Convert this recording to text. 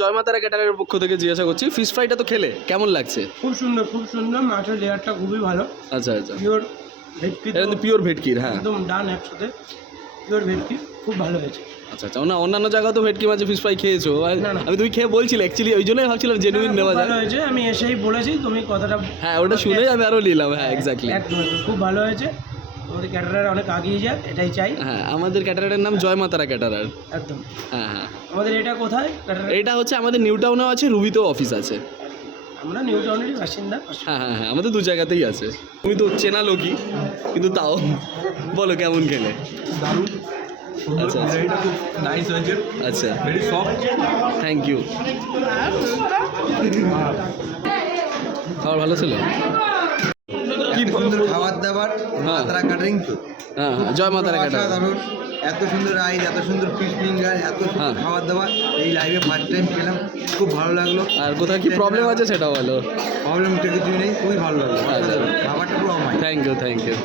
জয় মাতারা ক্যাটারের পক্ষ থেকে জিজ্ঞাসা করছি, ফিশ ফ্রাইটা তো খেলে কেমন লাগছে? খুব সুন্দর, খুব সুন্দর। মাছের লেয়ারটা খুবই ভালো। আচ্ছা আচ্ছা, পিওর ভেটকি, এটা কিন্তু পিওর ভেটকির। হ্যাঁ একদম ডান একসাথে পিওর ভেটকি, খুব ভালো হয়েছে। আচ্ছা আচ্ছা, না অন্যান্য জায়গায় তো ভেটকি মাছের ফিশ ফ্রাই খেয়েছো? না, না। আমি তুমি খেয়ে বলছিলে অ্যাকচুয়ালি, ওই জন্যই ভাবছিলাম জেনুইন নেওয়া যায়। ভালো হয়েছে, আমি এসেই বলেছি, তুমি কথাটা হ্যাঁ ওটা শুনেই আমি আরও নিলাম। হ্যাঁ এক্স্যাক্টলি, একদম খুব ভালো হয়েছে। আমাদের ক্যাটারার অনেক আগিয়ে যাক, এটাই চাই। হ্যাঁ আমাদের ক্যাটারারের নাম জয় মাতারা ক্যাটারার। একদম। হ্যাঁ হ্যাঁ, আমাদের এটা কোথায় ক্যাটারার? এটা হচ্ছে আমাদের নিউ টাউনেও আছে, রুবিতেও অফিস আছে। আমরা নিউ টাউনেরই বাসিন্দা। হ্যাঁ হ্যাঁ হ্যাঁ, আমাদের দু জায়গাতেই আছে। তুমি তো চেনা লোকই, কিন্তু তাও বলো কেমন খেলে? দারুণ সুন্দর, আচ্ছা, আচ্ছা। বিরিয়ানিটা খুব নাইস হয়েছে, আচ্ছা ভেরি সফট। Thank you. খাবার ভালো ছিল? কি সুন্দর খাবার দাবার, মাতারা ক্যাটারিং তো। হ্যাঁ হ্যাঁ, জয় মাতারা ক্যাটারার। অসাধারণ, এত সুন্দর রাইস, এত সুন্দর ফিশ ফিঙ্গার, এত সুন্দর হ্যাঁ। খাবার দাবার এই লাইভে ফার্স্ট টাইম পেলাম, খুব ভালো লাগলো। আর কোথাও কি প্রবলেম আছে সেটাও বলো। প্রবলেমটা কিছুই নেই, খুবই ভালো লাগলো। আচ্ছা। খাবারটা পুরো আমার। Thank you thank you.